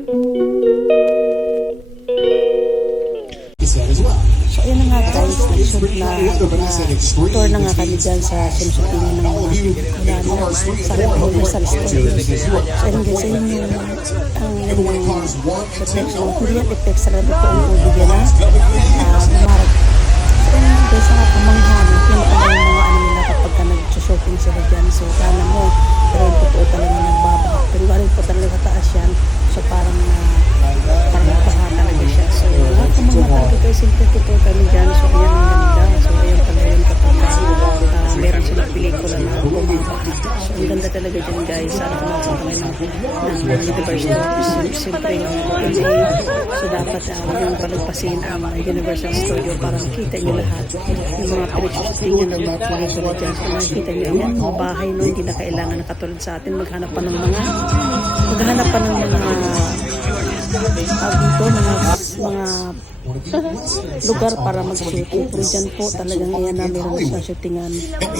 So ayan na nga guys, nag-shoot tour na nga kami dyan sa sinusutingin ng mga pelikula sa Universal Studios. So ayun guys, ayun yung reflection, hindi yan effects sa rabbit ko ang tubig yan na humarap. So ayun guys, nakakamanghan yung mga ano nila kapag ka nag-shopping sila dyan. So kala mo, pero yung totoo talaga nagbabaha. Pero galing po talaga sa taas yan. So parang baha talaga siya. So lahat ng mga talaga guys, simple totoo kami dyan. So ayan ang ganda. So ayan pala yun kapag meron silang pelikula na bumabaha. So ang ganda talaga dyan guys. Sana kumakita kami ng Universal. Siyempre so dapat huwag yung palagpasin ang Universal Studio para makita nyo lahat yung mga pinagsistingan ng mga pelikula dyan. So makikita nyo ayan, mga bahay no, hindi na kailangan na katulad sa atin maghanap pa ng mga lugar para mag-shooting. Pero dyan po talagang ayan na meron na shootingan.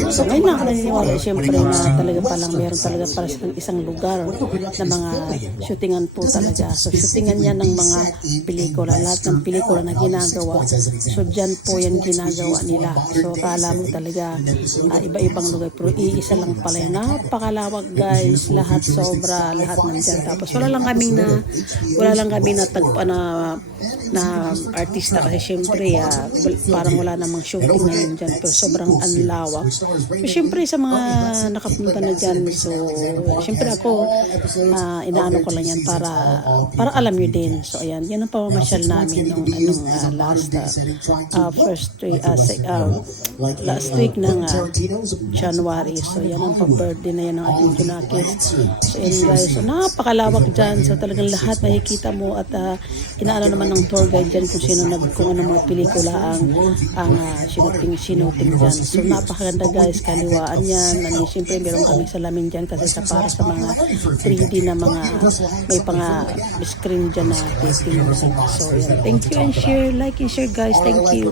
So ngayon na ako naniniwala siyempre na talaga palang meron talaga para sa isang lugar na mga shootingan po talaga. So shootingan yan ng mga pelikula. Lahat ng pelikula na ginagawa. So dyan po yan ginagawa nila. So kala mo talaga iba-ibang lugar. Pero iisa lang pala yan. Napakalawak guys. Lahat sobra. Lahat nandyan. Tapos wala lang kami natagpa na artista kasi syempre parang wala namang shooting ngayon dyan pero sobrang anlawak. So syempre sa mga nakapunta na dyan, so syempre ako inaano ko lang yan para alam nyo din. So ayan, yan ang pamamasyal namin nung last week ng January. So yan ang pa-birthday na yan ng ating Junakis. So ayan guys, so napakalawak dyan. So talagang lahat makikita mo at inaano naman ng tour guide dyan kung ano mga pelikula ang sinuting dyan. So napakaganda guys, kaliwaan yan. Siyempre meron kami salamin dyan kasi para sa mga 3D na mga may screen dyan na dating. So yan. Thank you and share, like and share guys. Thank you.